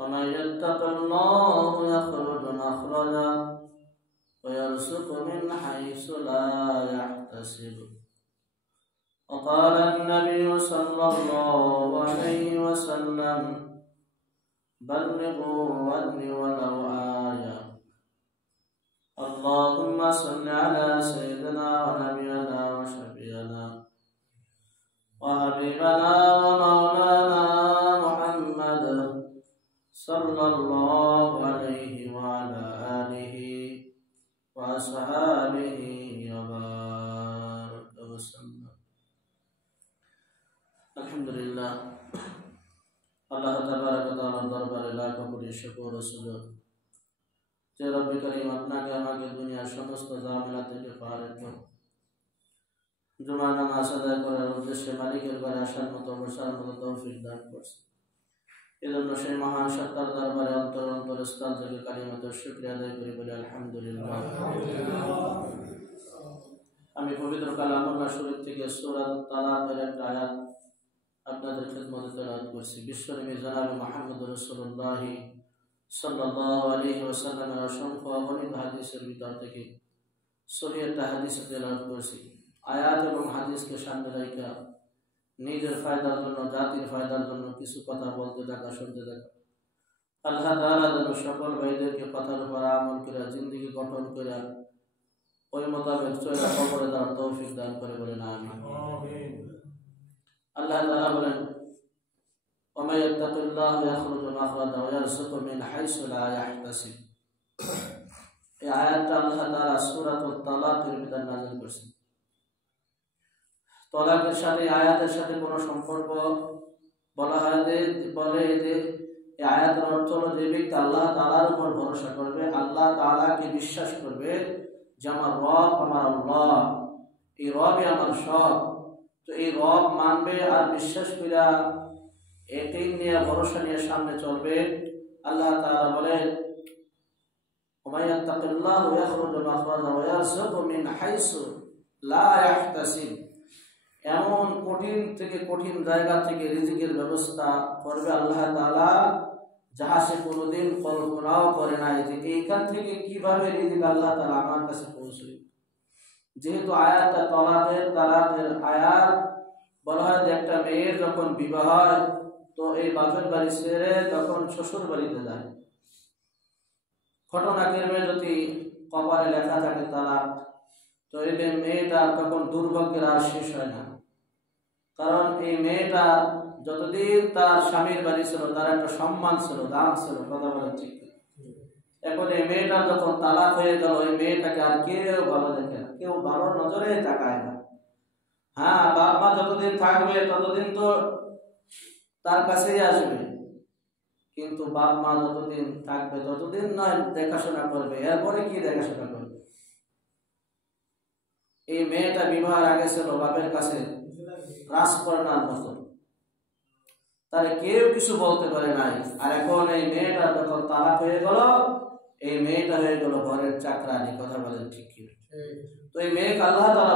ومن يتق الله يخرج مخرجا ويرزق من حيث لا يحتسب. وقال النبي صلى الله عليه وسلم: بلغوا عني ولو آية. اللهم صل على سيدنا ونبينا وشفيعنا وحبيبنا ومولانا محمد صلى الله عليه وعلى آله وأصحابه وبارك وسلم. الحمدلله আল্লাহ তাবারক ওয়া তাআলার দরবারে লাখো কোটি শুকর ও সুজুদ যে রব্বি করিম আপনাকে আমাকে দুনিয়ার সমস্ত ঝামেলা থেকে পার রেখে জুমা নামাজ আদায় করার উদ্দেশ্যে মালিকের ঘরে আসার মতো বসার মতো তৌফিক দান করছে। এজন্য সেই মহান সত্তার দরবারে অন্তরস্থল থেকে কালিমাতুর শুকরিয়া আদায় করি, বলি আলহামদুলিল্লাহ। আমি পবিত্র কালামুল্লাহ শরীফ থেকে সূরা তালাকের একটা আয়াত আপনাদের খিদমতে তেলাওয়াত করছি। বিশ্বনবী জনাবে মুহাম্মদ রাসূলুল্লাহ সাল্লাল্লাহু আলাইহি ওয়াসাল্লামের অসংখ্য অগণিত হাদিসের ভিতর থেকে সহিহ একটা হাদিস তেলাওয়াত করছি। আয়াত এবং হাদিসকে সামনে রেখে নিজের ফায়দার জন্য, জাতির ফায়দার জন্য কিছু কথা বলতে থাকা, শুনতে থাকা। আল্লাহ তাআলা যেন সকল ভাইদেরকে কথার উপর আমল করে জিন্দেগি গঠন করে ওই মোতাবেক চলে কবরে দেওয়ার তৌফিক দান করে, বলেন আমিন। আল্লাহ তাআলা বলেন: ওয়া ইয়াত্তাকিল্লাহ ইয়াখরুজ মাখরাজা ওয়া ইয়ারযুকু মিন হাইসু লা ইয়াহতাসিব। এই আয়াতটা আল্লাহ তাআলা সূরাতুত তালাকের ভিতর নাযিল করেছেন। তালাকের সাথে আয়াতের সাথে কোনো সম্পর্ক বলা হয় যে এই আয়াতের অর্থ হলো যে ব্যক্তি আল্লাহ তাআলার উপর ভরসা করবে, আল্লাহ তাআলাকে বিশ্বাস করবে যে আমার রব আমার আল্লাহ, এই রবই আমার সব, তো এই রব মানবে আর বিশ্বাস কইরা এটাই নিয়ে ভরসা নিয়ে সামনে চলবে। আল্লাহ তাআলা বলেন: ওয়া ইয়াত্তাকিল্লাহু ইয়াখরুজ মাখরাজা ওয়া ইয়ারযুকু মিন হাইসু লা ইয়াহতাসিব। এমন কঠিন থেকে কঠিন জায়গা থেকে রিজিকের ব্যবস্থা করবে আল্লাহ তাআলা, যাহা সে কোনোদিন কল্পনাও করে নাই যে এইখান থেকে কিভাবে রিজিক আল্লাহ তাআলা আমার কাছে পৌঁছবে। যেহেতু আয়াতটা তালাকের আয়াত, বলা হয় যে একটা মেয়ের যখন বিবাহ হয় তো এই বাপের বাড়ি ছেড়ে তখন শ্বশুর বাড়িতে যায়। ঘটনাক্রমে যদি কপালে লেখা থাকে তালাক, তো এই মেয়েটা তখন দুর্ভাগ্যের আর শেষ হয় না। কারণ এই মেয়েটা যতদিন তার স্বামীর বাড়ি ছিল তার একটা সম্মান ছিল, দাম ছিল, কথা বলেন ঠিক। এখন এই মেয়েটা যখন তালাক হয়ে গেল, এই মেয়েটাকে আর কেউ ভালো দেখে না, কেউ ভালো নজরে তাকায় না। হ্যাঁ, বাপ মা যতদিন থাকবে ততদিন তো তার কাছেই আসবে, কিন্তু বাপ মা যতদিন থাকবে ততদিন নয় দেখাশোনা করবে, এরপরে কি দেখাশোনা করবে। এই মেয়েটা বিবাহের আগে ছিল বাপের কাছে রাজকন্যার মতো, তাহলে কেউ কিছু বলতে পারে নাই। আর এখন এই মেয়েটা যখন তালাক হয়ে গেল, এই মেয়েটা হয়ে গেল ঘরের চাকরানি, কথা বলেন ঠিক কি। তো এই মেয়েকে আল্লাহ তাআলা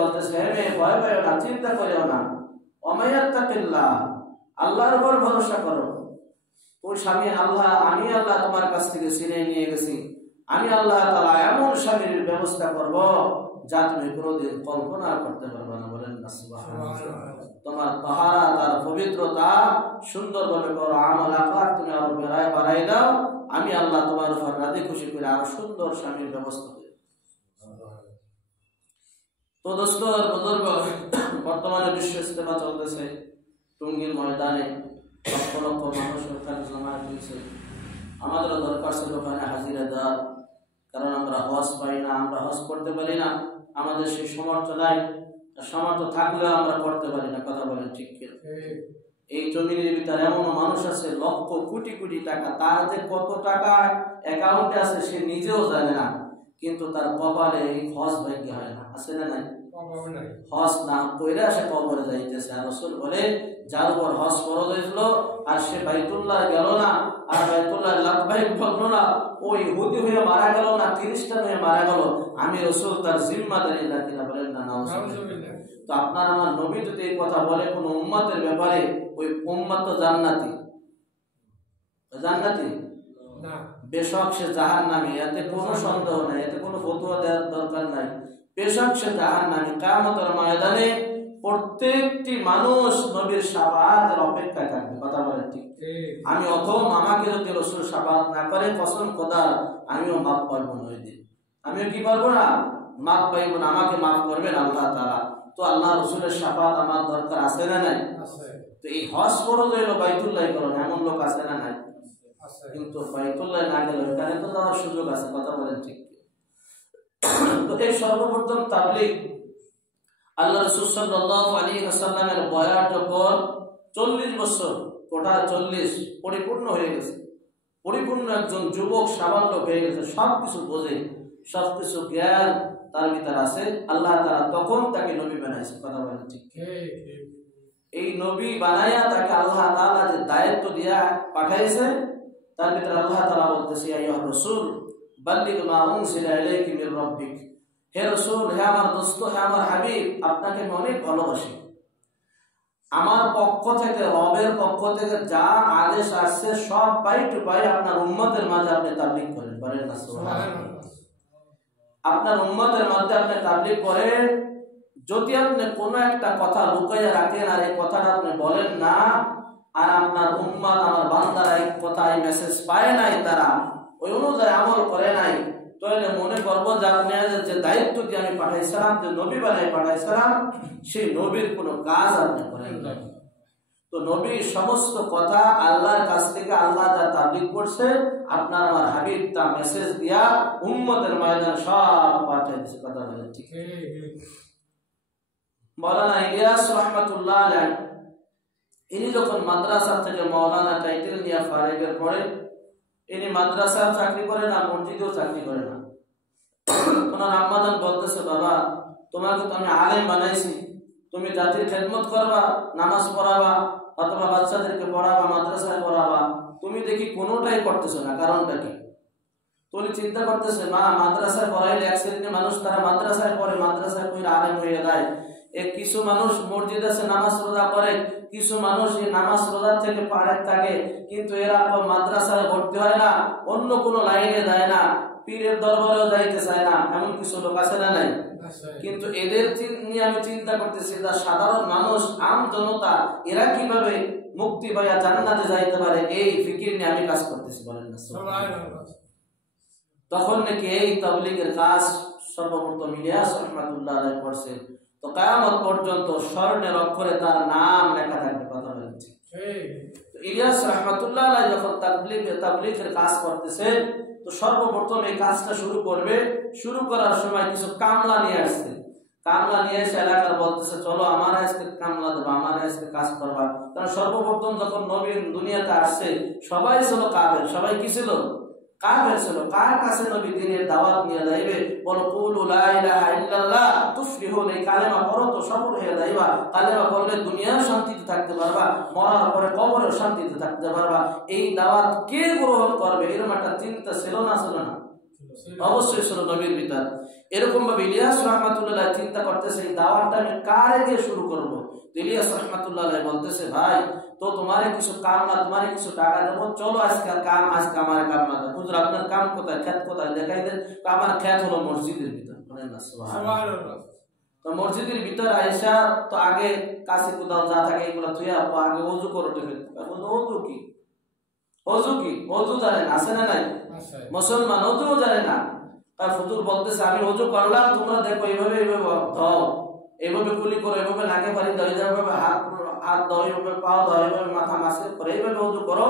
বলতেছে: হে মেয়ে, ভয় পাইও না, চিন্তা করিও না, ওয়া ইয়াত্তাকিল্লাহ, আল্লাহর উপর ভরসা করো। ওই স্বামী আল্লাহ, আমি আল্লাহ তোমার কাছ থেকে ছিনিয়ে নিয়ে গেছি, আমি আল্লাহ তাআলা এমন স্বামীর ব্যবস্থা করব যা তুমি কোনোদিন কল্পনা করতে পারবে না, বলেন না সুবহানাল্লাহ। তোমার তাহারা, তার পবিত্রতা সুন্দরভাবে করো, আমল আখলাক তুমি আরো বাড়াই দাও, আমি আল্লাহ তোমার উপর রাজি খুশি করে আরো সুন্দর স্বামীর ব্যবস্থা করি। তো দোস্ত বুজুর্গ, বর্তমানে বিশ্ব ইস্তেমা চলতেছে, টঙ্গীর ময়দানে লক্ষ লক্ষ মানুষ ওখানে জমায়েত হয়েছে। আমাদেরও দরকার ছিল ওখানে হাজিরা দেওয়ার, কারণ আমরা হজ পাই না, আমরা হজ করতে পারি না, আমাদের সেই সামর্থ্য নাই, সামর্থ্য থাকলেও আমরা করতে পারি না, কথা বলেন ঠিক কি। এই জমিনের ভিতরে এমন মানুষ আছে লক্ষ কোটি কোটি টাকা, তার যে কত টাকা অ্যাকাউন্টে আছে সে নিজেও জানে না, কিন্তু তার কপালে এই হজ ভাগ্য হয় না, আছে না নাই? হজ না কইরা সে কবরে যাইতেছে। আর রাসূল বলে, যার উপর হজ ফরজ হয়েছিল আর সে বাইতুল্লাহ গেল না, আর বাইতুল্লাহ লাব্বাইক বলল না, ও ইহুদি হয়ে মারা গেল না, খ্রিস্টান হয়ে মারা গেল, আমি রাসূল তার জিম্মাদারি রাখি না, বলেন না নাউজুবিল্লাহ। তো আপনার আমার নবী যদি এই কথা বলে কোন উম্মতের ব্যাপারে, ওই উম্মত তো জান্নাতি, জান্নাতি না, বেশক সে জাহান্নামী, এতে কোনো সন্দেহ নাই, এতে কোনো ফতোয়া দেওয়ার দরকার নাই। বেশক সে জাহান্নামী। কিয়ামতের ময়দানে প্রত্যেকটি মানুষ নবীর শাফাআতের অপেক্ষায় থাকবে। কথা বলেন ঠিক? আমি অথম আমাকে যদি রাসূল শাফাআত না করে, কসম খোদার আমিও মাফ পাবো না ওই দিন। আমিও কি পারবো না? মাফ পাইব না। আমাকে মাফ করবেন আল্লাহ তাআলা। তো আল্লাহ রাসূলের শাফাআত আমার দরকার আছে না নাই? তো এই হজ ফরজ হইল বাইতুল্লাহ করুন, এমন লোক আছে না নাই? কিন্তু বাইতুল্লাহ না গেলে এখানে তো যাওয়ার সুযোগ আছে। কথা বলেন ঠিক? তো এই সর্বপ্রথম তাবলীগ আল্লাহ রাসূল সাল্লাল্লাহু আলাইহি ওয়াসাল্লামের বয়স যখন 40 বছর, গোটা 40 পরিপূর্ণ হয়ে গেছে, পরিপূর্ণ একজন যুবক সাবালক হয়ে গেছে, সবকিছু বোঝে, সবকিছু জ্ঞান তার ভিতরে আছে, আল্লাহ তাআলা তখন তাকে নবী বানাইছে। কথা বলেন ঠিক? এই নবী বানায়া তাকে আল্লাহ তাআলা যে দায়িত্ব দিয়া পাঠাইছে, তার ভিতরে আল্লাহ তাআলা বলতেছে, ইয়া রাসূল বাল্লিগ মা উনজিলা ইলাইকা মির রাব্বিক। হে রাসূল, হে আমার দোস্ত, হে আমার হাবিব, আপনাকে আমি অনেক ভালোবাসি। আমার পক্ষ থেকে, রবের পক্ষ থেকে যা আদেশ আসছে সব পাই টু পাই আপনার উম্মতের মাঝে আপনি তাবলীগ করেন। বলেন না সুবহানাল্লাহ? আপনার উম্মতের মধ্যে আপনি তাবলীগ করেন। যদি আপনি কোনো একটা কথা লুকাইয়া রাখেন আর এই কথাটা আপনি বলেন না, আর আপনার উম্মত, আমার বান্দারা এই কথা, এই মেসেজ পায় নাই, তারা ওই অনুযায়ী আমল করে নাই, তাহলে মনে করবো যে আপনি যে দায়িত্ব দিয়ে আমি পাঠাইছিলাম, যে নবী বানাই পাঠাইছিলাম, সেই নবীর কোনো কাজ আপনি করেন না। তো নবীর সমস্ত কথা আল্লাহর কাছ থেকে আল্লাহ যা তাবলীগ করছে, আপনার আমার হাবিব তা মেসেজ দিয়া উম্মতের ময়দান সব পাঠিয়ে দিয়েছে। কথা বলেন ঠিক? মাওলানা ইলিয়াস রাহমাতুল্লাহ আলাইহি ইনি যখন মাদ্রাসা থেকে মাওলানা টাইটেল নিয়ে ফারিগের পরে, ইনি মাদ্রাসায় চাকরি করে না, মসজিদেও চাকরি করে না। ওনার আম্মাজান বলতেছে, বাবা তোমাকে তো আমি আলেম বানাইছি, তুমি জাতির খেদমত করবা, নামাজ পড়াবা, অথবা বাচ্চাদেরকে পড়াবা, মাদ্রাসায় পড়াবা, তুমি দেখি কোনোটাই করতেছো না, কারণটা কি? তুমি চিন্তা করতেছে, মা মাদ্রাসায় পড়াইলে এক শ্রেণীর মানুষ তারা মাদ্রাসায় পড়ে, মাদ্রাসায় পড়ে আলেম হয়ে যায়। কিছু মানুষ মসজিদ আছে, নামাজ রোজা করে, কিছু মানুষ এই নামাজ রোজা থেকে পারেক থাকে, কিন্তু এরা মাদ্রাসায় ভর্তি হয় না, অন্য কোনো লাইনে যায় না, পীরের দরবারেও যাইতে চায় না, এমন কিছু লোক আছে না নাই? কিন্তু এদের নিয়ে আমি চিন্তা করতেছি, যা সাধারণ মানুষ, আম জনতা, এরা কিভাবে মুক্তি পাইয়া জান্নাতে যাইতে পারে, এই ফিকির নিয়ে আমি কাজ করতেছি। বলেন না? তখন নাকি এই তাবলীগের কাজ সর্বপ্রথম ইলিয়াস রাহমাতুল্লাহ আলাইহি করছে। তো কিয়ামত পর্যন্ত স্বর্ণের অক্ষরে তার নাম লেখা থাকবে। কথা বলছি, ইলিয়াস রাহমাতুল্লাহ আলাইহি যখন তাবলীগের কাজ করতেছে, তো সর্বপ্রথম এই কাজটা শুরু করবে। শুরু করার সময় কিছু কামলা নিয়ে আসছে, কামলা নিয়ে এসে এলাকার বলতেছে, চলো আমার আজকে কামলা দেবো, আমার আজকে কাজ করবা। কারণ সর্বপ্রথম যখন নবী দুনিয়াতে আসছে, সবাই ছিল কাফের। সবাই কি ছিল? কাফের ছিল। কার কাছে নবী দ্বীনের দাওয়াত নিয়ে যাইবে? বলো কুলু লা ইলাহা ইল্লাল্লাহ তুফলিহুন, এই কালেমা পড়ো তো সফল হয়ে যাইবা। কালেমা পড়লে দুনিয়ার শান্তিতে থাকতে পারবা, মরার পরে কবরের শান্তিতে থাকতে পারবা। এই দাওয়াত কে গ্রহণ করবে, এরকম একটা চিন্তা ছিল না? ছিল না? অবশ্যই ছিল নবীর ভিতর। এরকম ভাবে ইলিয়াস রাহমাতুল্লাহ চিন্তা করতেছে, এই দাওয়াতটা আমি কারে দিয়ে শুরু করব। ইলিয়াস রাহমাতুল্লাহ বলতেছে, ভাই তো তোমারে কিছু কাম না, তোমারে কিছু টাকা দেবো, চলো আজকে কাম, আজকে আমার কাম না দেবো। হুজুর আপনার কাম কোথায়, ক্ষেত কোথায়, দেখাই দেন। আমার ক্ষেত হলো মসজিদের ভিতর। তো মসজিদের ভিতর আইসা, তো আগে কাছে কোথাও যা থাকে এগুলো তুই আগে ওযু করো। ওযু কি? ওযু কি? ওযু জানে না? আছে না নাই? মুসলমান ওযু জানে না। তার হুজুর বলতেছে, আমি ওযু করলাম, তোমরা দেখো এইভাবে এইভাবে দাও, এইভাবে কুলি করো, এইভাবে নাকে পানি দাও, এইভাবে হাত দাও, এইভাবে পাও দাও, এইভাবে মাথা মাসে করে, এইভাবে ওযু করো।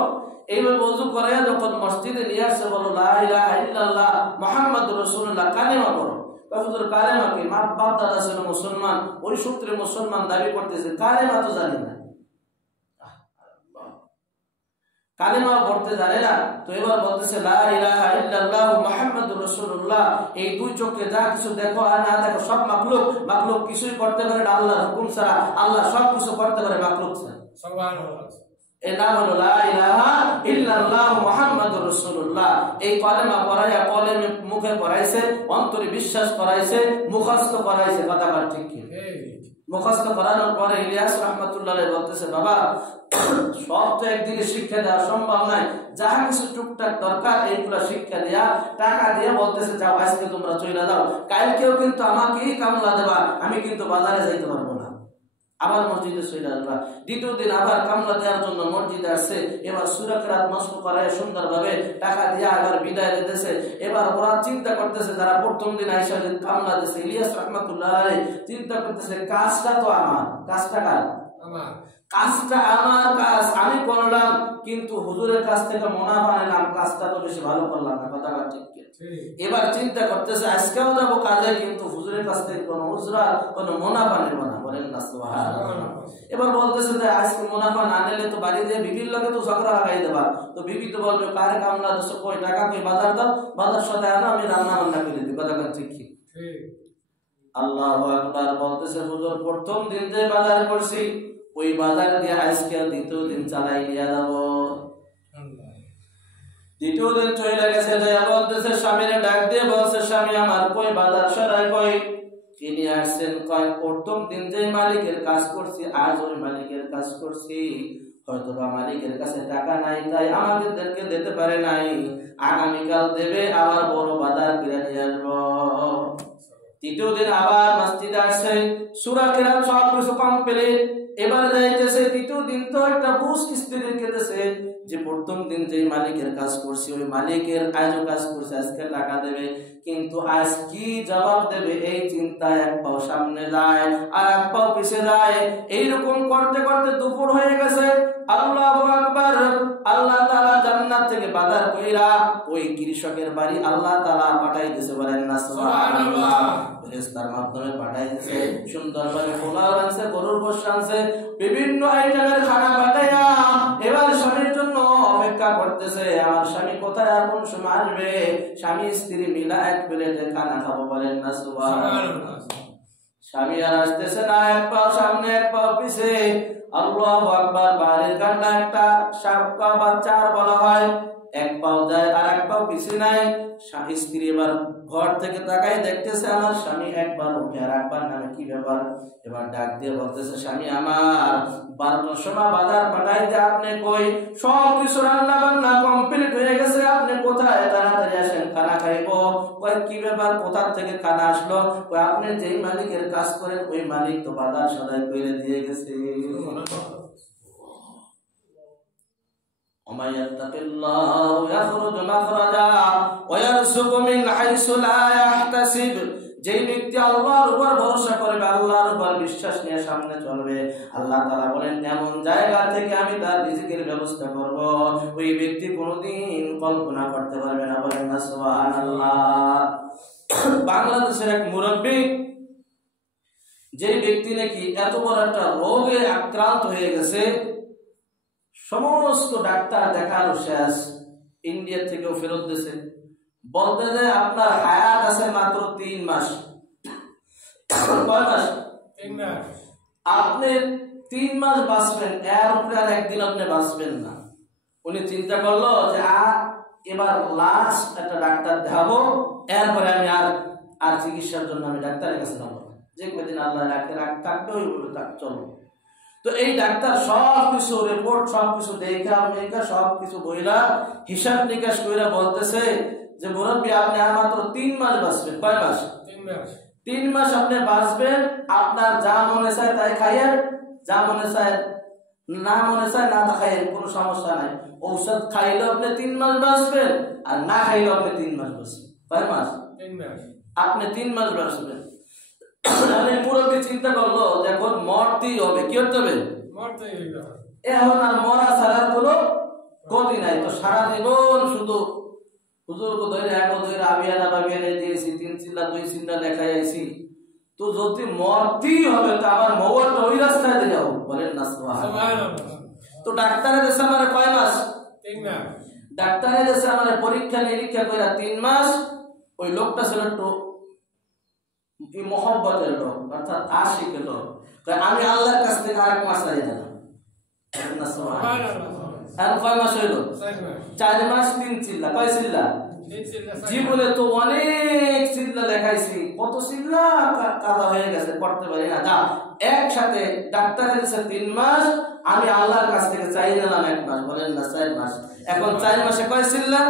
এইভাবে ওযু করে যখন মসজিদে নিয়ে আসছে, বলো লা ইলাহা ইল্লাল্লাহ মুহাম্মাদুর রাসূলুল্লাহ, কালেমা পড়ো। হুজুর কালেমা কি? মা বাপ দাদা ছিল মুসলমান, ওই সূত্রে মুসলমান দাবি করতেছে, কালেমা তো জানি না, কালেমা পড়তে জানে না। তো এবার বলতেছে লা ইলাহা ইল্লাল্লাহ মুহাম্মাদুর রাসূলুল্লাহ। এই দুই চোখে যা কিছু দেখো আর না দেখো সব মাখলুক, মাখলুক কিছুই করতে পারে না আল্লাহর হুকুম ছাড়া, আল্লাহ সব কিছু করতে পারে মাখলুক ছাড়া। সুবহানাল্লাহ। এর নাম হলো লা ইলাহা ইল্লাল্লাহ মুহাম্মাদুর রাসূলুল্লাহ। এই কালেমা পড়াইয়া কলমে মুখে পড়াইছে, অন্তরে বিশ্বাস করাইছে, মুখস্থ করাইছে। কথা বল ঠিক কি? মুখস্থ করানোর পরে ইলিয়াস রাহমাতুল্লাহ আলাইহি বলতেছে, বাবা সব তো একদিনে শিক্ষা দেওয়া সম্ভব নয়, যাহা কিছু টুকটাক দরকার এইগুলা শিক্ষা দেয়া টাকা দিয়ে বলতেছে যাও আজকে তোমরা চলে যাও, কালকেও কিন্তু আমাকেই কামলা দেবা, আমি কিন্তু বাজারে যাইতে পারবো না, আবার মসজিদে চলে আসবা। দ্বিতীয় দিন আবার কামলা দেওয়ার জন্য মসজিদে আসছে, এবার সূরা কিরাত মস্ত করায় সুন্দরভাবে টাকা দিয়ে আবার বিদায় দিতেছে। এবার ওরা চিন্তা করতেছে, যারা প্রথম দিন আইসা কামলা দিছে, ইলিয়াস রাহমাতুল্লাহ আলাইহি চিন্তা করতেছে কাজটা তো আমার, কাজটা কার? আমার। কাজটা আমার কাজ, আমি করলাম, কিন্তু হুজুরের কাছ থেকে মুনাফা নিলাম, কাজটা তো বেশি ভালো করলাম না, কথা ঠিক কি? এবার চিন্তা করতেছে আজকেও যাবো কাজে, কিন্তু হুজুরের কাছ থেকে কোনো উজরা কোনো মুনাফা নেব না, বলেন না সুবহানাল্লাহ। এবার বলতেছে যে আজকে মুনাফা না নিলে তো বাড়ি দিয়ে বিবির লগে তো ঝগড়া লাগাই দেবা, তো বিবি তো বলবে কারে কামলা দোষ কই টাকা কই বাজার দাও, বাজার সাথে আনো, আমি রান্না বান্না করে দিই, কথা ঠিক কি? আল্লাহু আকবার। বলতেছে হুজুর প্রথম দিন যে বাজার করছি ওই বাজার দিয়ে আজকে দ্বিতীয় দিন চালাই নিয়ে যাবো। দ্বিতীয় দিন চলে গেছে, বলতেছে স্বামীরে ডাক দিয়ে বলছে, স্বামী আমার কই বাজার সরাই কই? তিনি আসছেন, কয় প্রথম দিন যে মালিকের কাজ করছি আজ ওই মালিকের কাজ করছি, হয়তো বা মালিকের কাছে টাকা নাই তাই আমাদেরকে দিতে পারে নাই, আগামীকাল দেবে, আবার বড় বাজার কিনে নিয়ে আসবো। তৃতীয় দিন আবার মসজিদে আসছে, সূরা কিরাত সব কিছু কমপ্লিট, এবার যাইতেছে। তৃতীয় দিন তো একটা বুঝ স্ত্রীর কেটেছে যে প্রথম দিন যে মালিকের কাজ করছি ওই মালিকের আজও কাজ করছে, আজকে টাকা দেবে, কিন্তু আজ কি জবাব দেবে এই চিন্তায় এক পাও সামনে যায় আর এক পাও পিছে যায়, এইরকম করতে করতে দুপুর হয়ে গেছে। আল্লাহু আকবার। আল্লাহ তাআলা জান্নাত থেকে বাজার কইরা ওই কৃষকের বাড়ি আল্লাহ তাআলা পাঠাই দিয়েছে, বলেন না সুবহানাল্লাহ। ফেরেশতার মাধ্যমে পাঠাই দিয়েছে, সুন্দরভাবে পোলাও আনছে, গরুর গোশত আনছে, বিভিন্ন আইটেমের খানা পাঠাইয়া এবার স্বামীর জন্য অপেক্ষা করতেছে, আমার স্বামী কোথায় আর কোন সময় আসবে, স্বামী স্ত্রী মিলা এক প্লেটে খানা খাবো, বলেন না সুবহানাল্লাহ। স্বামী আর আসতেছে না, এক পাও সামনে এক পাও পিছে। আল্লাহু আকবার। বাড়ির কান্না একটা সাপকা বা চার বলা হয়, এক পাও যায় আর এক পাও পিছে নাই। স্ত্রী এবার ঘর থেকে তাকায় দেখতেছে আমার স্বামী একবার উঠে আর একবার নামে, কি ব্যাপার? এবার ডাক দিয়ে বলতেছে, স্বামী আমার 12টার সময় বাজার পাঠাইতে আপনি কই, সব কিছু রান্না বান্না কমপ্লিট হয়ে গেছে, আপনি কোথায়? তাড়াতাড়ি আসেন খানা খাইবো। কই কি ব্যাপার, কোথা থেকে খানা আসলো? কই আপনি যেই মালিকের কাজ করেন ওই মালিক তো বাজার সদাই করে দিয়ে গেছে। ومن يتق الله يخرج مخرجا ويرزق من حيث لا يحتسب। যেই ব্যক্তি আল্লাহর উপর ভরসা করবে, আল্লাহর উপর বিশ্বাস নিয়ে সামনে চলবে, আল্লাহ তাআলা বলেন এমন জায়গা থেকে আমি তার রিজিকের ব্যবস্থা করব, ওই ব্যক্তি কোনোদিন কল্পনা করতে পারবে না, বলেন না সুবহানাল্লাহ। বাংলাদেশের এক মুরব্বি, যে ব্যক্তি নাকি এত বড় একটা রোগে আক্রান্ত হয়ে গেছে, সমস্ত ডাক্তার দেখানো শেষ, ইন্ডিয়া থেকেও ফেরত দিয়েছে, বলতে যে আপনার হায়াত আছে মাত্র 3 মাস। কয় মাস? 3 মাস। আপনি 3 মাস বাঁচবেন, এর উপরে আর একদিন আপনি বাঁচবেন না। উনি চিন্তা করলো যে এবার লাস্ট একটা ডাক্তার দেখাবো, এরপরে আমি আর চিকিৎসার জন্য আমি ডাক্তারের কাছে যাবো, যে কদিন আল্লাহ রাখবে ওইভাবে চলবো। তো এই ডাক্তার সবকিছু রিপোর্ট সবকিছু দেখা সবকিছু বইলা হিসাব নিকাশ কইরা বলতেছে যে মুরব্বী আপনি আর মাত্র 3 মাস বাঁচবেন। কয় মাস? 3 মাস। 3 মাস আপনি বাঁচবেন, আপনার যা মনে চায় তাই খাইয়েন, যা মনে চায় না খাইয়েন, কোনো সমস্যা নাই। ঔষধ খাইলে আপনি 3 মাস বাঁচবেন, আর না খাইলে আপনি 3 মাস বাঁচবেন। কয় মাস? 3 মাস। আপনি 3 মাস বাঁচবেন। মুরব্বী চিন্তা করলো এখন মরতেই হবে, কি করতে হবে? এখন আর মরা ছাড়ার কোনো গতি নাই। তো সারা জীবন শুধু হুজুরকে ধরে আবিয়ানা দিয়েছি, 3 চিল্লা 2 চিল্লা লেখাই আইছি, তো যদি মরতেই হবে তো আমার মৌলটা ওই রাস্তায় দিয়ে যাবো, বলেন না সুবহানাল্লাহ। তো ডাক্তারের দেশে আমার কয় মাস? 3 মাস। ডাক্তারের দেশে আমার পরীক্ষা নিরীক্ষা করে 3 মাস। ওই লোকটা ছিল একটু মহব্বতের লোক, অর্থাৎ আশিকের লোক, আমি আল্লাহর কাছ থেকে আরেক মাস চাই না। কয় মাস হইল? 4 মাস 3 চিল্লা। কয় চিল্লা? জীবনে তো অনেক চিল্লা লেখাইছি, কত চিল্লা কাদা হয়ে গেছে, করতে পারি না। যা একসাথে ডাক্তার দিয়েছে 3 মাস, আমি আল্লাহর কাছ থেকে চাই নিলাম 1 মাস, বলেন না 4 মাস। এখন 4 মাসে কয় চিল্লা?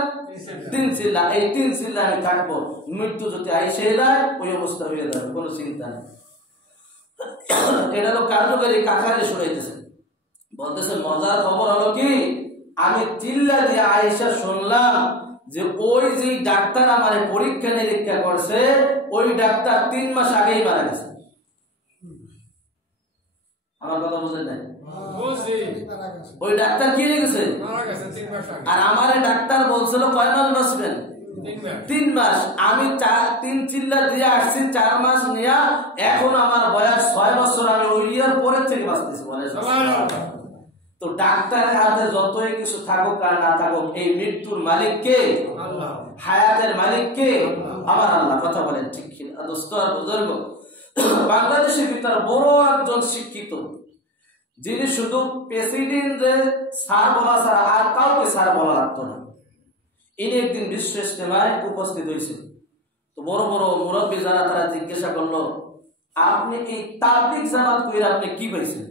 3 চিল্লা। এই 3 চিল্লা আমি থাকবো, মৃত্যু যদি আইসে যায় ওই অবস্থা হয়ে যাবে, কোনো চিন্তা নেই। এটা হলো কার্যকারী কাকারে শুনাইতেছে, বলতেছে মজার খবর হলো কি, আমি চিল্লা দিয়ে আয়েশা শুনলাম যে ওই যে ডাক্তার আমারে পরীক্ষা নিরীক্ষা করছে, ওই ডাক্তার 3 মাস আগেই মারা গেছে। আমার কথা বুঝেন নাই? ওই ডাক্তার কি হয়ে গেছে? আর আমারে ডাক্তার বলছিল কয় মাস বাঁচবেন? 3 মাস। আমি 3 চিল্লা দিয়ে আসছি 4 মাস নিয়ে, এখন আমার বয়স 6 বছর, আমি ওই ইয়ার পরের থেকে বাঁচতেছি। তো ডাক্তারের হাতে যতই কিছু থাকুক আর না থাকুক, এই মৃত্যুর মালিক কে? আল্লাহ। হায়াতের মালিক কে? আমার আল্লাহ। কথা বলেন ঠিক কিনা? দোস্ত আর বুজুর্গ, বাংলাদেশের ভিতরে বড় একজন শিক্ষিত, যিনি শুধু প্রেসিডেন্টের স্যার বলা ছাড়া আর কাউকে স্যার বলা লাগতো না, ইনি একদিন বিশ্ব ইজতেমায় উপস্থিত হয়েছিল। তো বড় বড় মুরব্বী যারা, তারা জিজ্ঞাসা করলো, আপনি এই তাবলীগ জামাত কইরা আপনি কি পাইছেন?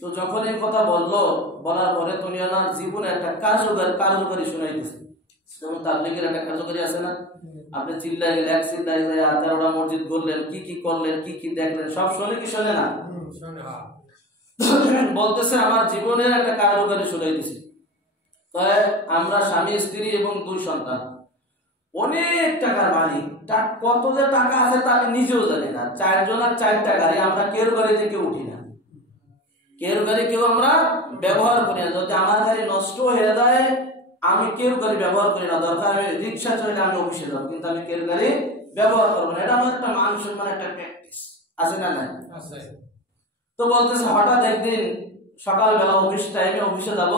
তো যখন এই কথা বললো, বলার পরে তুমি ওনার জীবনে একটা কার্যকারী শুনাইতেছে। যেমন তাবলীগের একটা কার্যকারী আছে না, আপনি চিল্লায় গেলে, এক চিল্লায় যায় 11টা মসজিদ করলেন, কি কি করলেন, কি কি দেখলেন, সব শোনে কি শোনে না? বলতেছে আমার জীবনের একটা কার্যকারী শুনাইতেছি। আমরা স্বামী স্ত্রী এবং 2 সন্তান, অনেক টাকার মালিক, কত যে টাকা আছে তা আমি নিজেও জানি না। 4 জনের 4টা গাড়ি, আমরা কেউ গাড়িতে কেউ উঠি না, কেউ গাড়ি কেউ আমরা ব্যবহার করি না। যদি আমার গাড়ি নষ্ট হয়ে যায়, আমি কেউ গাড়ি ব্যবহার করি না। দরকার আমি রিক্সা চলে আমি অফিসে যাবো, কিন্তু আমি কেউ গাড়ি ব্যবহার করবো না। এটা আমার একটা মান সম্মান, একটা প্র্যাকটিস আছে না? নাই। তো বলতেছে হঠাৎ একদিন সকালবেলা অফিস টাইমে অফিসে যাব,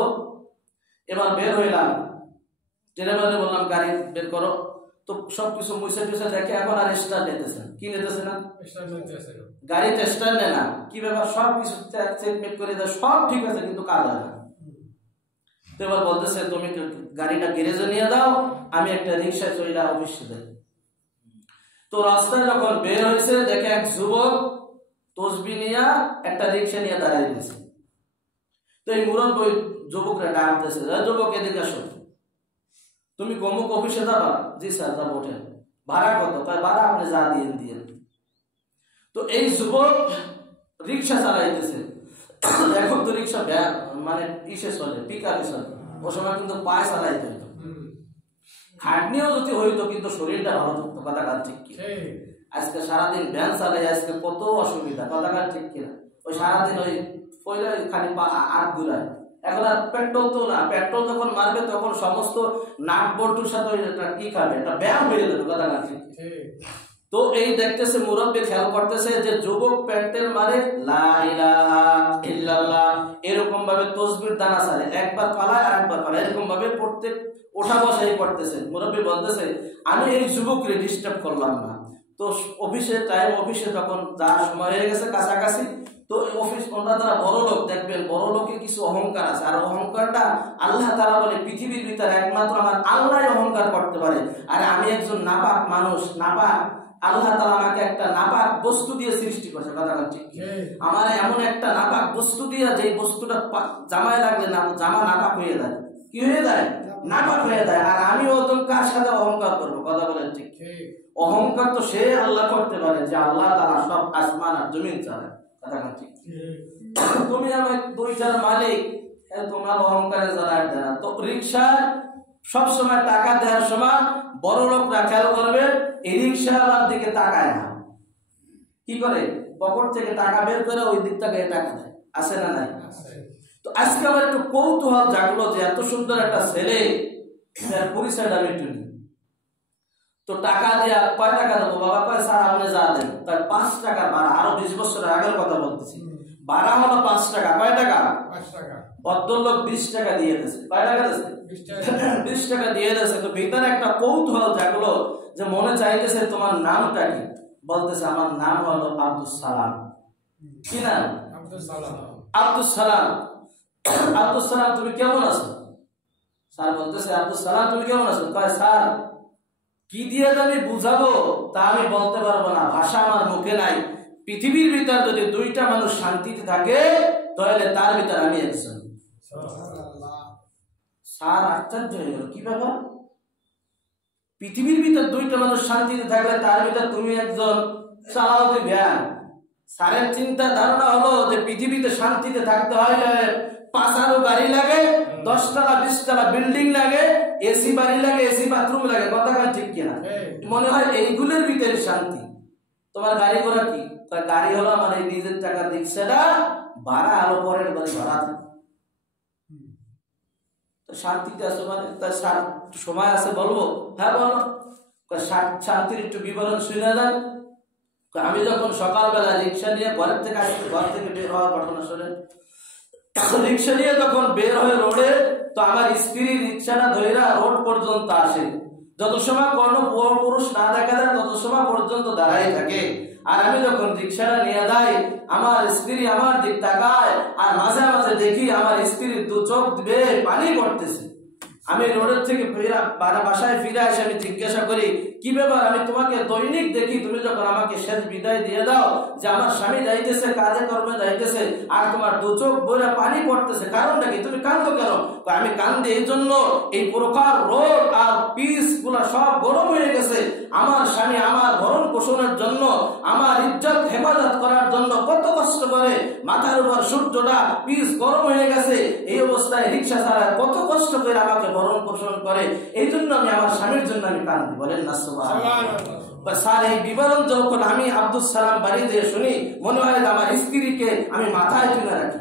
এবার বের হইলাম, ড্রাইভারে বললাম গাড়ি বের করো। তো সবকিছু মুছে টুছে দেখে এখন আর স্টার্ট নিতেছেন, কি নিতেছে না, গাড়িতে স্টার্ট নেয় না। কি ব্যাপার? সবকিছু চেকমেট করে দেয়, সব ঠিক আছে, কিন্তু কাজ হয় না। তো এবার বলতেছে তুমি গাড়িটা গ্যারেজে নিয়ে দাও, আমি একটা রিক্সায় চলে অফিসে যাই। তো রাস্তায় যখন বের হয়েছে, দেখে এক যুবক তসবি নিয়ে একটা রিক্সা নিয়ে দাঁড়িয়ে দিয়েছে। তো এই মুরব্বী যুবকরা ডাক দিয়েছে, যুবক এদিকে আসো, তুমি গমুক অফিসে যাবা? জি স্যার যাবো। ওঠেন। ভাড়া কত? ভাড়া আপনি যা দিয়ে। তো এই যুবক রিক্সা চালাইতেছে। এখন তো রিক্সা মানে ইসে চলে, পিকআপে চলে, ও সময় কিন্তু পায়ে চালাইতে হইতো, খাটনিও যদি হইতো, কিন্তু শরীরটা ভালো থাকতো। কথা কাজ ঠিক কি? আজকে সারাদিন ভ্যান চালাই, আজকে কত অসুবিধা। কথা কাজ ঠিক কিনা? ওই সারাদিন ওই পয়লা খালি আট ঘুরায়। এখন আর পেট্রোল তো না, পেট্রোল যখন মারবে তখন সমস্ত নাট বল্টুর সাথে কি খাবে, এটা ব্যায়াম হয়ে যাবে। কথা কাজ ঠিক। তো এই দেখতেছে মুরব্বী খেয়াল করতেছে যে যুবক পেট্রোল মারে লা ইলাহা ইল্লাল্লাহ এরকম ভাবে তাসবির দানা ছাড়ে, একবার পালায় আর একবার পালায়, এরকম ভাবে প্রত্যেক ওঠা বসাই করতেছে। মুরব্বী বলতেছে আমি এই যুবককে ডিস্টার্ব করলাম না। তো অফিসে টাইম, অফিসে যখন যাওয়ার সময় হয়ে গেছে কাছাকাছি, তো অফিস ওনারা তারা বড় লোক, দেখবেন বড় লোকের কিছু অহংকার আছে, আর অহংকারটা আল্লাহ তাআলা বলে পৃথিবীর ভিতরে একমাত্র আমার আল্লাহই অহংকার করতে পারে। আর আমি একজন নাপাক মানুষ, নাপাক, আল্লাহ তাআলা আমাকে একটা নাপাক বস্তু দিয়ে সৃষ্টি করেছে। কথা ঠিক। আমার এমন একটা নাপাক বস্তু দিয়ে, যে বস্তুটা জামায় লাগলে না জামা নাপাক হয়ে যায়। কি হয়ে যায়? নাপাক হয়ে যায়। আর আমি ওরকম কার সাথে অহংকার করবো? কথা বলেন ঠিক। অহংকার তো সে আল্লাহ করতে পারে, যে আল্লাহ তাআলা সব আসমান আর জমিন চালায়। কথা ঠিক। তুমি আমার 2টার মালিক, তোমার অহংকারে যারা দেয় না। তো রিক্সা সবসময় টাকা দেওয়ার সময় বড় লোকরা খেয়াল করবে, এই রিক্সাওয়ালার দিকে তাকায় না। কি করে? পকেট থেকে টাকা বের করে ওই দিক থেকে টাকা দেয়। আছে না নাই? তো আজকে আমার একটু কৌতূহল জাগলো যে এত সুন্দর একটা ছেলে, পরিচয়টা আমি একটু নিই। তো টাকা দিয়ে কয় টাকা দেবো? বাবা কয় স্যার আপনি যা দেন। তাই 5 টাকা ভাড়া, আরো 20 বছরের আগের কথা বলতেছি, ভাড়া হলো 5 টাকা। কয় টাকা? 5 টাকা। ভদ্রলোক 20 টাকা দিয়ে দিয়েছে। কয় টাকা দিয়েছে? 20 টাকা দিয়ে দিয়েছে। তো ভিতরে একটা কৌতূহল জাগলো যে মনে চাইতেছে তোমার নামটা কি? বলতেছে আমার নাম হলো আব্দুস সালাম। কি নাম? আব্দুস সালাম। আব্দুস সালাম, আব্দুস সালাম তুমি কেমন আছো? স্যার বলতেছে আব্দুল সালাম তুমি কেমন আছো? কয় স্যার কি দিয়ে আমি বুঝাবো তা আমি বলতে পারবো না, ভাষা আমার মুখে নাই। পৃথিবীর ভিতর যদি দুইটা মানুষ শান্তিতে থাকে তাহলে তার ভিতর আমি একজন। স্যার আশ্চর্য হয়ে গেল, কি ব্যাপার? পৃথিবীর ভিতর দুইটা মানুষ শান্তিতে থাকলে তার ভিতর তুমি একজন, চালাও তুই জ্ঞান। স্যারের চিন্তা ধারণা হলো যে পৃথিবীতে শান্তিতে থাকতে হয় 5 গাড়ি লাগে, 10 তলা 20 তলা বিল্ডিং লাগে, এসি বাড়ি লাগে, এসি বাথরুম লাগে, কথা কান ঠিক কিনা? মনে হয় এইগুলোর ভিতরে শান্তি। তোমার গাড়ি ঘোড়া কি? গাড়ি হলো আমার এই নিজের টাকার রিক্সাটা, ভাড়া আলো পরের বাড়ি ভাড়া থাকে। শান্তিতে আছে মানে তার সময় আছে বলবো? হ্যাঁ বলো। শান্তির একটু বিবরণ শুনে দেন। আমি যখন সকালবেলা রিক্সা নিয়ে ঘরের থেকে আসছি, ঘর থেকে বের হওয়ার ঘটনা শোনেন। রিক্সা নিয়ে যখন বের হয়ে রোডে, তো আমার স্ত্রী রিক্সাটা ধইরা রোড পর্যন্ত আসে। যত সময় কোনো পুরুষ না দেখা যায় তত সময় পর্যন্ত দাঁড়াই থাকে। আর আমি যখন রিক্সাটা নিয়ে যাই, আমার স্ত্রী আমার দিক তাকায়, আর মাঝে মাঝে দেখি আমার স্ত্রীর 2 চোখ বেয়ে পানি পড়তেছে। আমি রোডের থেকে বাসায় ফিরে আসে আমি জিজ্ঞাসা করি, কি ব্যাপার? আমি তোমাকে দৈনিক দেখি, তুমি যখন আমাকে শেষ বিদায় দিয়ে দাও যে আমার স্বামী যাইতেছে, কাজে কর্মে যাইতেছে, আর তোমার 2 চোখ বইরা পানি পড়তেছে, কারণটা কি? তুমি কাঁদো কেন? আমি কান্দি এই জন্য, এই প্রকার রোড আর পিস গুলা সব গরম হয়ে গেছে। আমার স্বামী আমার ভরণ পোষণের জন্য, আমার ইজ্জত হেফাজত করার জন্য কত কষ্ট করে, মাথার উপর সূর্যটা পিস গরম হয়ে গেছে, এই অবস্থায় রিক্সা ছাড়া কত কষ্ট করে আমাকে ভরণ পোষণ করে। এই জন্য আমি আমার স্বামীর জন্য আমি কান্দি। বলেন না সুবহানাল্লাহ। স্যার এই বিবরণ যখন আমি আব্দুল সালাম বাড়ি দিয়ে শুনি, মনে হয় আমার স্ত্রীকে আমি মাথায় তুলে রাখি।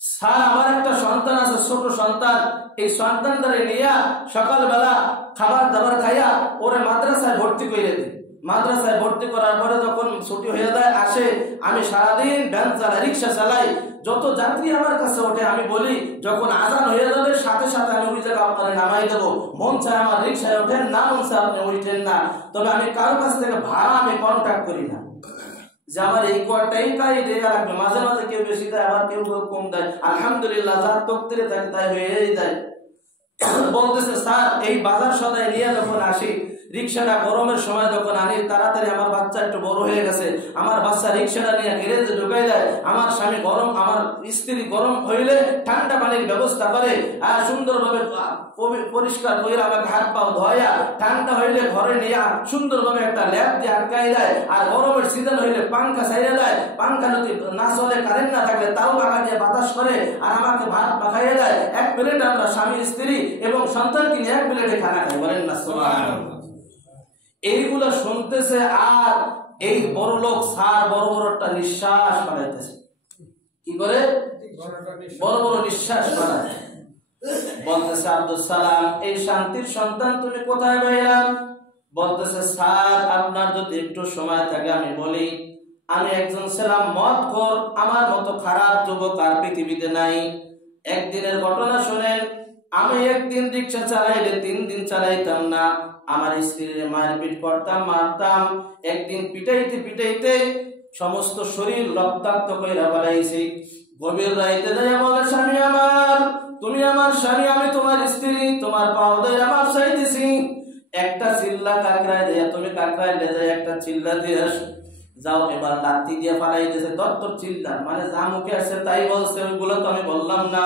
স্যার আমার একটা সন্তান আছে, ছোট সন্তান, এই সন্তানটারে নিয়ে সকালবেলা খাবার দাবার খাইয়া ওরে মাদ্রাসায় ভর্তি করে দিই। মাদ্রাসায় ভর্তি করার পরে যখন ছুটি হয়ে যায় আসে, আমি সারাদিন ভ্যান চালাই, রিক্সা চালাই। যত যাত্রী আমার কাছে ওঠে আমি বলি যখন আজান হয়ে যাবে সাথে সাথে আমি ওই জায়গা আপনারে নামাই দেবো। মন চায় আমার রিক্সায় ওঠেন না, মন চায় আপনি উঠেন না। তবে আমি কারোর কাছ থেকে ভাড়া আমি কন্ট্যাক্ট করি না যে আমার এই কোয়ারটাই তাই দেয়া লাগবে। মাঝে মাঝে কেউ বেশি দেয়, আবার কেউ কম দেয়। আলহামদুলিল্লাহ যার তকদিরে থাকে তাই হয়েই যায়। বলতেছে স্যার এই বাজার সদাই নিয়ে যখন আসি, রিক্সাটা গরমের সময় যখন আনি, তাড়াতাড়ি আমার বাচ্চা একটু বড় হয়ে গেছে, আমার বাচ্চা রিক্সাটা নিয়ে গ্যারেজে ঢুকাই দেয়। আমার স্বামী গরম, আমার স্ত্রী গরম হইলে ঠান্ডা পানির ব্যবস্থা করে, আর সুন্দরভাবে পরিষ্কার করে আমাকে হাত পা ধোয়া, ঠান্ডা হইলে ঘরে নিয়ে সুন্দরভাবে একটা ল্যাপ দিয়ে আটকাই দেয়। আর গরমের সিজন হইলে পাঙ্খা ছাইড়ে দেয়, পাঙ্খা যদি না চলে, কারেন্ট না থাকলে তাও পাখা দিয়ে বাতাস করে, আর আমাকে ভাত পাখাইয়ে দেয়। 1 প্লেট আমরা স্বামী স্ত্রী এবং সন্তানকে নিয়ে 1 প্লেটে খানা খাই। বলেন না সুবহানাল্লাহ। এইগুলো শুনতেছে, আর এই বড় লোক স্যার বড় বড় একটা নিঃশ্বাস ফেলাইতেছে। কি করে? বড় বড় নিঃশ্বাস ফেলায়। বলতেছে আব্দুল সালাম এই শান্তির সন্তান তুমি কোথায় ভাইয়া? বলতেছে স্যার আপনার যদি একটু সময় থাকে আমি বলি, আমি একজন ছিলাম মদখোর, আমার মতো খারাপ যুবক আর পৃথিবীতে নাই। একদিনের ঘটনা শুনেন। আমি একদিন রিক্সা চালাইলে 3 দিন চালাইতাম না, আমার স্ত্রীর মারপিট করতাম, মারতাম। একদিন পিটাইতে পিটাইতে সমস্ত শরীর রক্তাক্ত কইরা বানাইছি। গভীর রাইতে যায় বলে স্বামী আমার, তুমি আমার স্বামী, আমি তোমার স্ত্রী, তোমার পাও দিয়ে আমার চাইতেছি। একটা চিল্লা কাকড়ায় দেয়া, তুমি কাকড়ায় লেজায় একটা চিল্লা দিয়ে আসো। যাও এবার লাত্তি দিয়ে পালাইতেছে, দত্তর চিল্লা মানে যা মুখে আসছে তাই বলছে, ওইগুলো তো আমি বললাম না,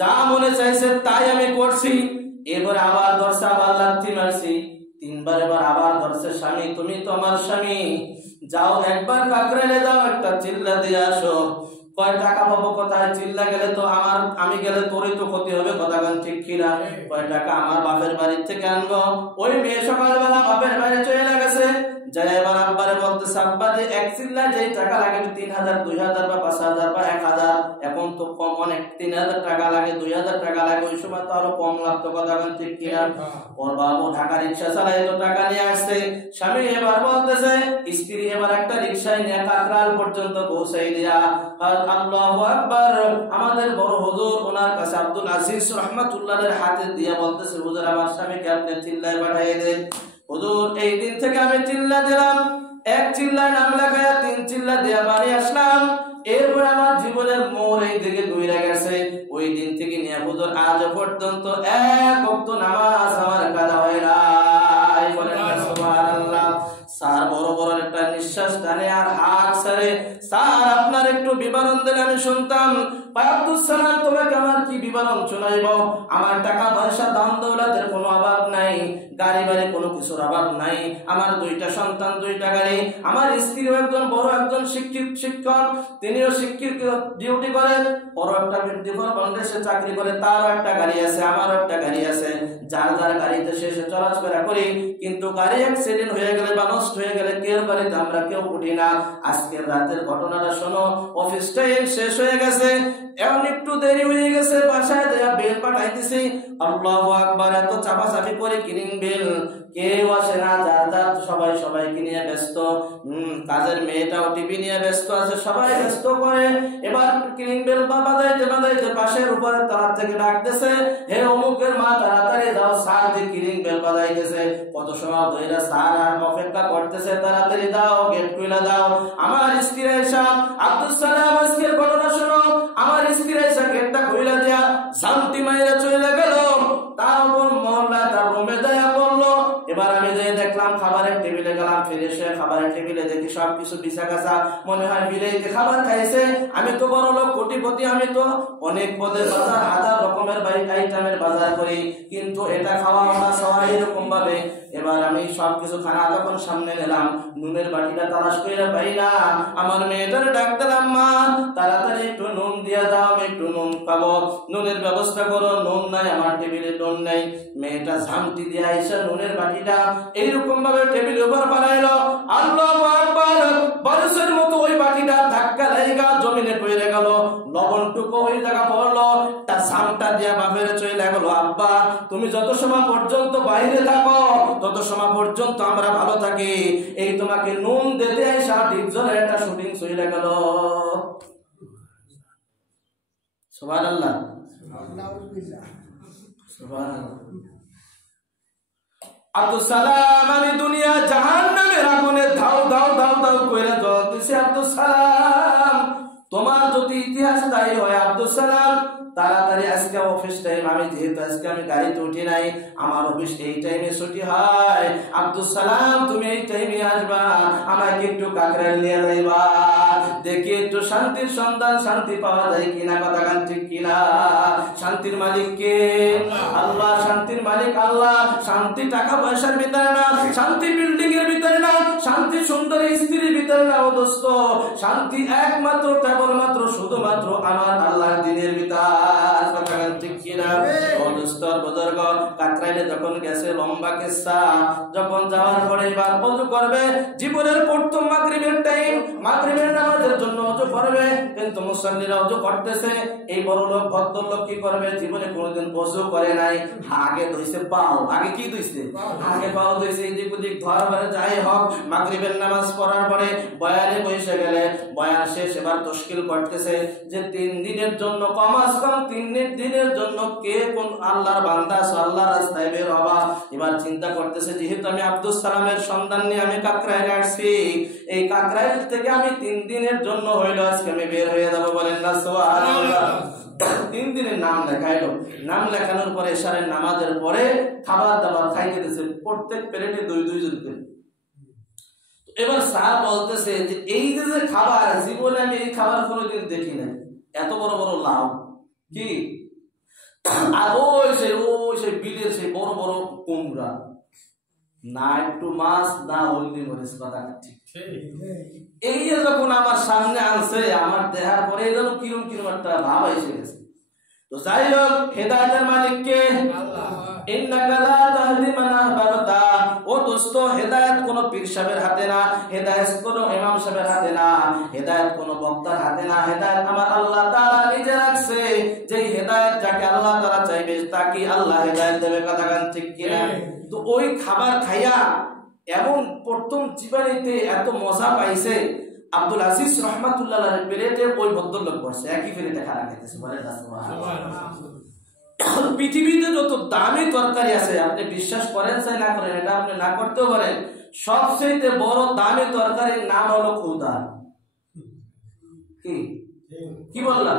যা মনে চাইছে তাই আমি করছি। এবার আবার ধরছে, আবার লাত্তি মারছি 3 বার। এবার আবার ধরছে, স্বামী তুমি তো আমার স্বামী, যাও একবার কাকড়াইলে যাও একটা চিল্লা দিয়ে আসো। কয় টাকা পাবো কোথায়? চিল্লা গেলে তো আমি গেলে তোরই তো ক্ষতি হবে, কথা গান ঠিক কিনা? কয় টাকা আমার বাপের বাড়ির থেকে আনবো। ওই মেয়ে সকালবেলা বাপের বাড়ি চলে গেছে, যাই এবার আব্বারে বলতেছে আব্বা যে 1 চিল্লা যেই টাকা লাগে 3000, 2000 বা 5000 বা 1000, এখন তো কম, অনেক 3000 টাকা লাগে, 2000 টাকা লাগে, ওই সময় তো আরো কম লাগতো, কথা গান ঠিক কিনা? ওর বাবু ঢাকা রিক্সা চালায় তো টাকা নিয়ে আসছে। স্বামী এবার বলতেছে, স্ত্রী এবার একটা রিক্সায় নিয়ে কাকরাল পর্যন্ত পৌঁছাই দিয়া, আল্লাহু আকবার, আমাদের বড় হুজুর ওনার কাছে আব্দুল আজিজ রাহমাতুল্লাহর হাতে দিয়া বলতেছে, হুজুর আমার স্বামীকে আপনি চিল্লায় পাঠিয়ে দেন। হুজুর এই দিন থেকে আমি চিল্লা দিলাম, 1 চিল্লায় নাম লেখায়া 3 চিল্লা দিয়া বাড়ি আসলাম। এরপরে আমার জীবনের মোড় এই দিকে ঘুরে গেছে। ওই দিন থেকে নিয়ে হুজুর আজ পর্যন্ত এক ওয়াক্ত নামাজ আমার কাজা হয় নাই। বলেন সুবহানাল্লাহ। স্যার বড় বড় একটা নিঃশ্বাস টানে আর হাত ছাড়ে। স্যার আপনার একটু বিবরণ দিলে আমি শুনতাম। আব্দুল সালাম তোমাকে আমার কি বিবরণ শোনাইব? আমার টাকা পয়সা দান দৌলতের কোনো অভাব নাই, গাড়ি বাড়ি কোনো কিছুর অভাব নাই, আমার দুইটা সন্তান, দুইটা গাড়ি, আমার স্ত্রীও একজন বড় একজন শিক্ষক, তিনিও শিক্ষক ডিউটি করেন, বড় একটা বাংলাদেশে চাকরি করে, তারও একটা গাড়ি আছে, আমারও একটা গাড়ি আছে, যার যার গাড়িতে সে চলাফেরা করি। কিন্তু গাড়ি অ্যাক্সিডেন্ট হয়ে গেলে বা নষ্ট হয়ে গেলে কেউ গাড়িতে আমরা কেউ উঠি না। আজকের রাতের ঘটনাটা শোনো। অফিস টাইম শেষ হয়ে গেছে, এখন একটু দেরি হয়ে গেছে, বাসায় দেয়া বেল পাঠাইতেছি। আল্লাহু আকবার, এত চাপাচাপি করে কিনিং বেল, কেউ আসে না, যার যার সবাইকে নিয়ে ব্যস্ত। কাজের মেয়েটাও টিভি নিয়ে ব্যস্ত আছে, সবাই ব্যস্ত করে। এবার কিনিং বেল বাজাইতে পাশের উপরে তারা থেকে ডাকতেছে, হে অমুকের মা তাড়াতাড়ি দাও, স্যার যে কিনিং বেল বাজাইতেছে। কত সময় ধরে স্যার আর অপেক্ষা করতেছে, তাড়াতাড়ি দাও, গেট খুলে দাও। আমার স্ত্রী আয়েশা, আব্দুল সালাম আজকের ঘটনা শোনো। আমার স্ত্রী আয়েশা গেটটা খুলে দেয়া শান্তি মাইরা চলে গেল। তারপর মহল্লা তার রুমে দেয়া বললো। এবার আমি যে দেখলাম খাবারের টেবিলে গেলাম, ফিরে এসে খাবারের টেবিলে দেখি সবকিছু বিছা গাছা, মনে হয় বিলেইতে খাবার খাইছে। আমি তো বড় লোক, কোটিপতি, আমি তো অনেক পদের বাজার, হাজার রকমের আইটেমের বাজার করি, কিন্তু এটা খাওয়া আমরা সবাই এরকম ভাবে। এবার আমি সবকিছু খানা তখন সামনে নিলাম, নুনের বাটিটা তালাশ করে পাই না। আমার মেয়েটার ডাক দিলাম, মা তাড়াতাড়ি একটু নুন দিয়ে দাও, আমি একটু নুন খাবো, নুনের ব্যবস্থা করো। নুন নাই, আমার টেবিলে নুন নাই। মেয়েটা ঝামটি দিয়ে আইসা নুনের বাটিটা এইরকম ভাবে টেবিলের উপর বানাইলো। আল্লাহু আকবার, বারুসের মতো ওই বাটিটা ধাক্কা লাগা জমিনে পড়ে গেল, লবণটুকু ওই জায়গা পড়লো। তা ঝামটা দিয়া বাপের চলে গেল, আব্বা তুমি যত সময় পর্যন্ত বাইরে থাকো তত সময় পর্যন্ত আমরা ভালো থাকি, এই তোমাকে নুন দিতে আইসা ডিপজলের একটা শুটিং চলে গেল। সুবহানাল্লাহ, সুবহানাল্লাহ। আব্দুল সালাম, আমি দুনিয়া জাহান্নামের আগুনে ধাও ধাও ধাও ধাও কইরা জ্বলতেছি। আব্দুল সালাম, তোমার যদি ইতিহাস তাই হয় আব্দুল সালাম, তাড়াতাড়ি আজকে অফিস টাইম, আমি যেহেতু আজকে আমি গাড়িতে উঠি নাই, আমার অফিস এই টাইমে ছুটি হয়। আব্দুল সালাম, তুমি এই টাইমে আসবা, আমাকে একটু কাকরাইল নিয়ে যাইবা, দেখি একটু শান্তির সন্ধান, শান্তি পাওয়া যায় কিনা, কথা গান ঠিক কিনা। শান্তির মালিক কে? আল্লাহ। শান্তির মালিক আল্লাহ। শান্তি টাকা পয়সার ভিতরে না, শান্তি বিল্ডিং এর ভিতরে না, শান্তি সুন্দর স্ত্রীর ভিতরে না, ও দোস্ত, শান্তি একমাত্র কেবলমাত্র শুধুমাত্র আমার আল্লাহর দ্বীনের ভিতর, কথা গান ঠিক কিনা। ও দোস্ত বুজুর্গ, কাকরাইলে যখন গেছে, লম্বা কিস্সা। যখন যাওয়ার পরে এবার ওযু করবে, জীবনের প্রথম মাগরিবের টাইম, মাগরিবের নামাজের জন্য ওযু করবে, কিন্তু মুসল্লিরা ওযু করতেছে। এই বড় লোক ভদ্রলোক কি করবে? জীবনে কোনোদিন ওযু করে নাই, আগে ধুইছে পাও। আগে কি ধুইছে? আগে পাও ধুইছে, এদিক ওদিক ধোয়ার পরে যাই হোক, মাগরিবের নামাজ পড়ার পরে বয়ানে বসে গেলে, বয়ান শেষ, এবার তশকিল করতেছে যে 3 দিনের জন্য, কমাস কম 3 দিনের জন্য কে কোন আল্লাহর বান্দা আল্লাহর রাস্তায় বের হবা। এবার চিন্তা করতেছে, যেহেতু আমি আব্দুল সালামের সন্ধান নিয়ে আমি কাকরাইলে আসছি, এই কাকরাইল থেকে আমি 3 দিনের জন্য হইলো আজকে আমি বের হয়ে যাবো। বলেন না সুবহানাল্লাহ। 3 দিনের নাম লেখাইলো। নাম লেখানোর পরে এশারের নামাজের পরে খাবার দাবার খাইতে দিয়েছে, প্রত্যেক প্লেটে 2 জন করে। এবার স্যার বলতেছে যে এই যে খাবার, জীবনে আমি এই খাবার কোনোদিন দেখি নাই, এত বড় বড় লাউ, কি আর ওই সেই বিলের সেই বড় বড় কুমড়া, না একটু মাছ, না হলদি মরিচ, কথা ঠিক। এই যে যখন আমার সামনে আনছে, আমার দেখার পরে যেন কিরম কিরম একটা ভাব এসে গেছে। তো যাই হোক, হেদায়েতের মালিক কে? আল্লাহ। ইন্নাকা লা তাহদি মান আহবাবতা। ও দোস্ত, হেদায়েত কোনো পীর সাহেবের হাতে না, হেদায়েত কোনো ইমাম সাহেবের হাতে না, হেদায়েত কোনো বক্তার হাতে না, হেদায়েত আমার আল্লাহ তাআলা নিজে রাখছে। যেই হেদায়েত যাকে আল্লাহ তাআলা চাইবে তাকে আল্লাহ হেদায়েত দেবে, কথা গান ঠিক কিনা। তো ওই খাবার খাইয়া এমন প্রথম জীবনেতে এত মজা পাইছে। আব্দুল আজিজ রহমাতুল্লাহ আলাইহির প্লেটে ওই ভদ্রলোক বসে, একই প্লেটে খানা খাইতেছে। বলেন না সুবহানাল্লাহ। পৃথিবীতে যত দামি তরকারি আছে, আপনি বিশ্বাস করেন চাই না করেন, এটা আপনি না করতেও পারেন, সবচেয়ে বড় দামি তরকারির নাম হলো ক্ষুধা। কি কি বললাম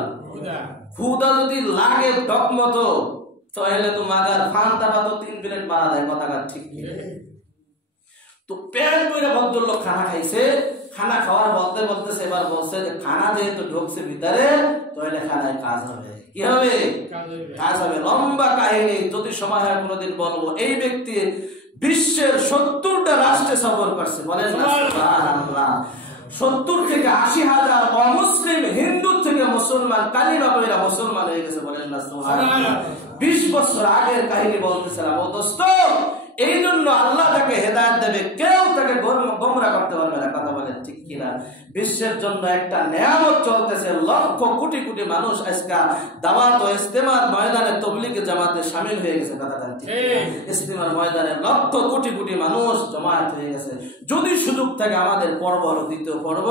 ফুদা যদি লাগে ডকমতো তাহলে তো মাগার ফান্তাটা তো 3 মিনিট মারা যায় কথাকার ঠিক কি তো পেট কইরা ভদ্রলোক খানা খাইছে খানা খাওয়ার বলতে বলতেছে এবার বলছে যে খানা যেহেতু ঢুকছে ভিতরে তাহলে খানায় কাজ হবে কি হবে কাজ হবে লম্বা কাহিনী যদি সময় হয় কোনোদিন বলবো এই ব্যক্তি বিশ্বের 70টা রাষ্ট্রে সফর করছে বলেন না সুবহানাল্লাহ 70 থেকে 80,000 অমুসলিম হিন্দু থেকে মুসলমান কালিমা পড়া মুসলমান হয়ে গেছে বলেন না সুবহানাল্লাহ 20 বছর আগের কাহিনী বলতেছিলাম ও দোস্ত এই জন্য আল্লাহ তাকে হেদায়েত দেবে কেউ তাকে গোমরা করতে পারবে না কথা বলেন ঠিক কিনা বিশ্বের জন্য একটা নিয়ামত চলতেছে লক্ষ কোটি কোটি মানুষ আজকে দাওয়াত ও ইস্তেমার ময়দানে তাবলীগে জামাতে শামিল হয়ে গেছে কথা বলেন ঠিক ইস্তেমার ময়দানে লক্ষ কোটি কোটি মানুষ জামাত হয়ে গেছে যদি সুযোগ থাকে আমাদের পর্ব হলো দ্বিতীয় পর্ব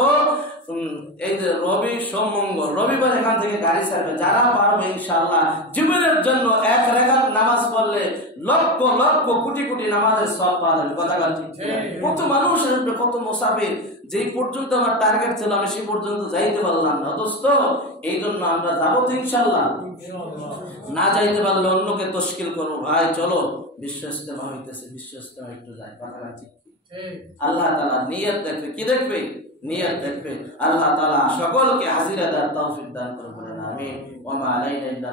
এই যে রবি সোম মঙ্গল রবিবার এখান থেকে গাড়ি ছাড়বে যারা পারবে ইনশাআল্লাহ জীবনের জন্য এক রাকাত নামাজ পড়লে লক্ষ লক্ষ কোটি কোটি নামাজের সওয়াব পাবেন কথা বলেন ঠিক কত মানুষ আসবে কত মুসাফির যেই পর্যন্ত আমার টার্গেট ছিল আমি সেই পর্যন্ত যাইতে পারলাম না দোস্ত এই জন্য আমরা যাবো তো ইনশাআল্লাহ না যাইতে পারলে অন্যকে তশকিল করবো ভাই চলো বিশ্ব ইস্তেমা হইতেছে বিশ্ব ইস্তেমা একটু যাই কথা ঠিক আল্লাহ তাআলা নিয়ত দেখবে কি দেখবে নিয়ত দেখবে আল্লাহ তাআলা সকলকে হাজিরা দেওয়ার তৌফিক দান করুন আমিন ওয়া মা আলাইনা ইল্লা